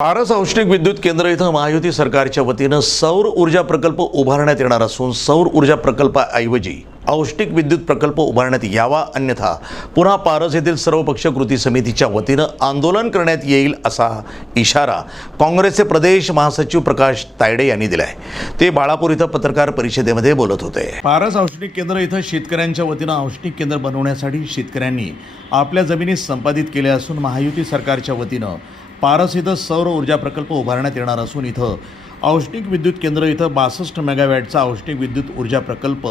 पारस औष्णिक विद्युत केंद्र इथं महायुती सरकारच्या वतीनं सौर ऊर्जा प्रकल्प उभारण्यात येणार असून सौर ऊर्जा प्रकल्पाऐवजी औष्णिक विद्युत प्रकल्प उभारण्यात यावा अन्यथा पुन्हा पारस येथील सर्वपक्ष कृती समितीच्या वतीनं आंदोलन करण्यात येईल असा इशारा काँग्रेसचे प्रदेश महासचिव प्रकाश तायडे यांनी दिलाय. ते बाळापूर इथं पत्रकार परिषदेमध्ये बोलत होते. पारस औष्णिक केंद्र इथं शेतकऱ्यांच्या वतीनं औष्णिक केंद्र बनवण्यासाठी शेतकऱ्यांनी आपल्या जमिनी संपादित केल्या असून महायुती सरकारच्या वतीनं पारस इथं सौर ऊर्जा प्रकल्प उभारण्यात येणार असून इथं औष्णिक विद्युत केंद्र इथं बासष्ट मेगावॅटचा औष्णिक विद्युत ऊर्जा प्रकल्प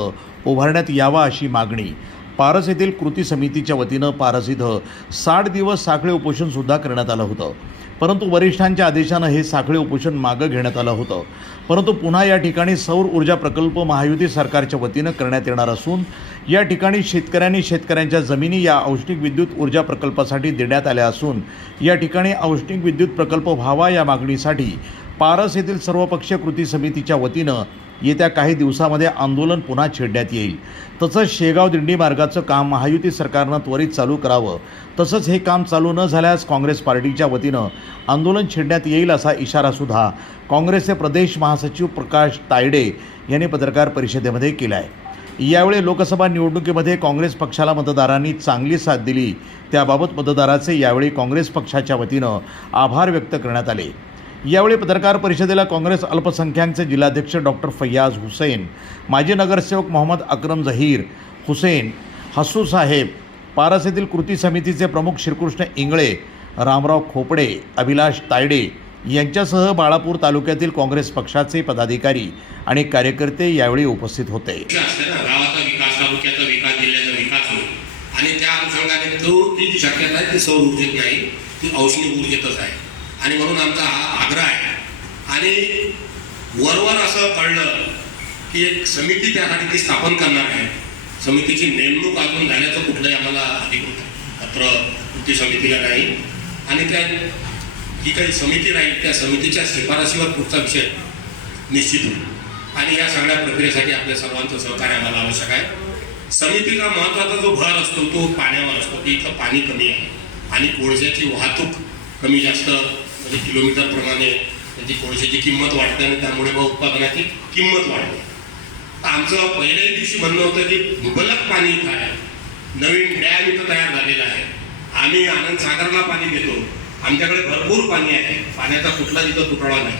उभारण्यात यावा अशी मागणी पारस येथील कृती समितीच्या वतीनं पारस इथं साठ दिवस साखळी उपोषणसुद्धा करण्यात आलं होतं. परंतु वरिष्ठांच्या आदेशानं हे साखळी उपोषण मागं घेण्यात आलं होतं. परंतु पुन्हा या ठिकाणी सौर ऊर्जा प्रकल्प महायुती सरकारच्या वतीनं करण्यात येणार असून या ठिकाणी शेतकऱ्यांनी शेतकऱ्यांच्या जमिनी या औष्णिक विद्युत ऊर्जा प्रकल्पासाठी देण्यात आल्या असून या ठिकाणी औष्णिक विद्युत प्रकल्प व्हावा या मागणीसाठी पारस येथील सर्वपक्षीय कृती समितीच्या वतीनं येत्या काही दिवसामध्ये आंदोलन पुन्हा छेडण्यात येईल. तसंच शेगाव दिंडी मार्गाचं काम महायुती सरकारनं त्वरित चालू करावं. तसंच हे काम चालू न झाल्यास काँग्रेस पार्टीच्या वतीनं आंदोलन छेडण्यात येईल असा इशारासुद्धा काँग्रेसचे प्रदेश महासचिव प्रकाश तायडे यांनी पत्रकार परिषदेमध्ये केला आहे यावेळी लोकसभा निवडणुकीमध्ये काँग्रेस पक्षाला मतदारांनी चांगली साथ दिली. त्याबाबत मतदाराचे यावेळी काँग्रेस पक्षाच्या वतीनं आभार व्यक्त करण्यात आले. यावेळी पत्रकार परिषदेला काँग्रेस अल्पसंख्याकचे जिल्हाध्यक्ष डॉक्टर फय्याज हुसेन माजी नगरसेवक मोहम्मद अक्रम झहीर हुसेन हसू साहेब पारस येथील कृती समितीचे प्रमुख श्रीकृष्ण इंगळे रामराव खोपडे अभिलाष तायडे यांच्यासह बाळापूर तालुक्यातील काँग्रेस पक्षाचे पदाधिकारी आणि कार्यकर्ते यावेळी उपस्थित होते. आणि त्या अनुषंगाने तो ती जी शक्यता आहे ती सौर ऊर्जेत नाही ती औष्णिक ऊर्जेतच आहे. आणि म्हणून आमचा हा आग्रह आहे. आणि वरवर असं कळलं की एक समिती त्यासाठी ती स्थापन करणार आहे. समितीची नेमणूक अजून झाल्याचं कुठलंही आम्हाला अधिकृत पत्र कृती समितीला नाही. आणि त्या जी काही समिती राहील त्या समितीच्या शिफारसीवर पुढचा विषय निश्चित होईल. आणि या सगळ्या प्रक्रियेसाठी आपल्या सर्वांचं सहकार्य आम्हाला आवश्यक आहे. समितीला महत्त्वाचा जो भर असतो तो पाण्यावर असतो. की इथं पाणी कमी आहे. आणि कोळशाची वाहतूक कमी जास्त म्हणजे किलोमीटरप्रमाणे त्यांची त्याची कोळशाची किंमत वाढते आणि त्यामुळे मग उत्पादनाची किंमत वाढते. आमचं पहिल्याही दिवशी म्हणणं होतं की मुबलक पाणी इथं आहे. नवीन डॅम इथं तयार झालेला आहे. आम्ही आनंद सागरला पाणी देतो. आमच्याकडे भरपूर पाणी आहे. पाण्याचा कुठला तिथं तुटवडा नाही.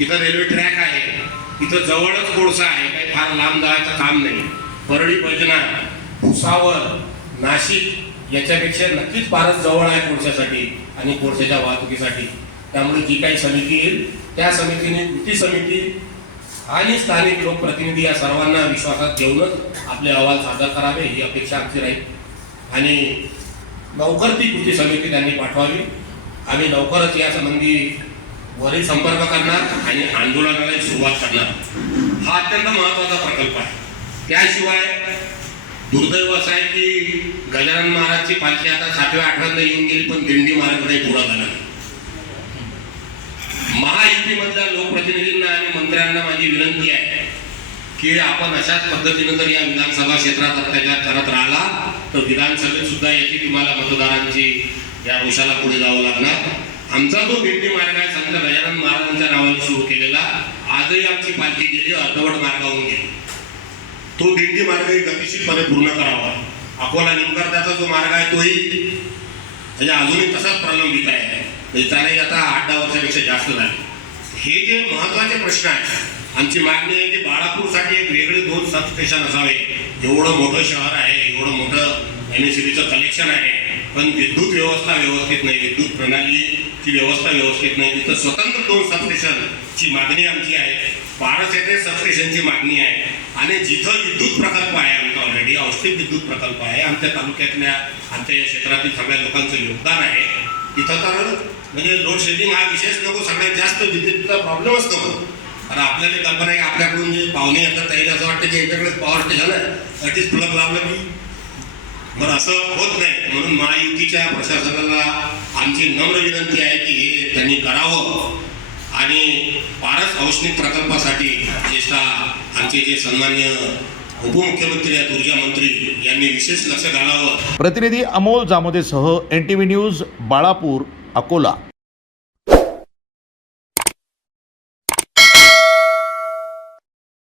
इथं रेल्वे ट्रॅक आहे. इथं जवळच कोळसा आहे. काही फार लांब जायचं काम नाही. परळी पैजना भुसावळ नाशिक याच्यापेक्षा नक्कीच फारच जवळ आहे कोळशासाठी आणि कोळशाच्या वाहतुकीसाठी. त्यामुळे जी काही समिती येईल त्या समितीने कृती समिती आणि स्थानिक लोकप्रतिनिधी या सर्वांना विश्वासात घेऊनच आपले अहवाल सादर करावे ही अपेक्षा आमची राहील. आणि लवकर ती कृती समिती त्यांनी पाठवावी. आम्ही लवकरच या संबंधी वरील संपर्क करणार आणि आंदोलनाला सुरुवात करणार. हा अत्यंत महत्त्वाचा प्रकल्प आहे. त्याशिवाय दुर्दैव असं आहे की गजानन महाराजची पालखी आता सातव्या आठव्यांदा येऊन गेली पण दिंडी महाराजकडे नाही पुरा झाला महायुतीमधल्या लोकप्रतिनिधींना आणि मंत्र्यांना माझी विनंती आहे की आपण अशाच पद्धतीनं जर या विधानसभा क्षेत्रात अत्याचार करत राहिला तर विधानसभेत सुद्धा याची तुम्हाला मतदारांची या रोषाला पुढे जावं लागणार. आमचा जो दिंडी मार्ग आहे संत गजानन महाराजांच्या नावाने सुरू केलेला आजही आमची पालखी गेली अर्धवट मार्गावरून गेली. तो दिंडी मार्गही गतिशीलपणे पूर्ण करावा. अकोला निमकरताचा जो मार्ग आहे तोही म्हणजे अजूनही तसाच प्रलंबित आहे. म्हणजे त्यालाही आता आठ दहा वर्षापेक्षा जास्त झाले. हे जे महत्त्वाचे प्रश्न आहेत आमची मागणी आहे की बाळापूरसाठी एक वेगळे दोन सबस्टेशन असावे. एवढं मोठं शहर आहे एवढं मोठं एन एस कलेक्शन आहे पण विद्युत व्यवस्था व्यवस्थित नाही विद्युत प्रणालीची व्यवस्था व्यवस्थित नाही तिथं स्वतंत्र दोन सबस्टेशनची मागणी आमची आहे. पारस येथे सबस्टेशनची मागणी आहे. आणि जिथं विद्युत प्रकल्प आहे आमचा ऑलरेडी औष्णिक विद्युत प्रकल्प आहे आमच्या तालुक्यातल्या आमच्या या क्षेत्रातील सगळ्या लोकांचं योगदान आहे. तिथं तर म्हणजे लोड शेडिंग हा विशेष नको सगळ्यात जास्त विद्युतचा प्रॉब्लेमच नको कारण आपल्याला कल्पना आहे की आपल्याकडून जे पाहुणे येतात त्याला असं वाटतं की याच्याकडे पॉवर स्टेशन आहे अटीच तुला लावलं की. बरं असं होत नाही. म्हणून महायुतीच्या प्रशासनाला आमची नम्र विनंती आहे की हे त्यांनी करावं. आणि पारस औष्णिक प्रकल्पासाठी ज्येष्ठा आमचे जे सन्मान्य उपमुख्यमंत्री आहेत ऊर्जा मंत्री यांनी विशेष लक्ष घालावं. प्रतिनिधी Amol जामोदेसह N T V news Balapur Akola.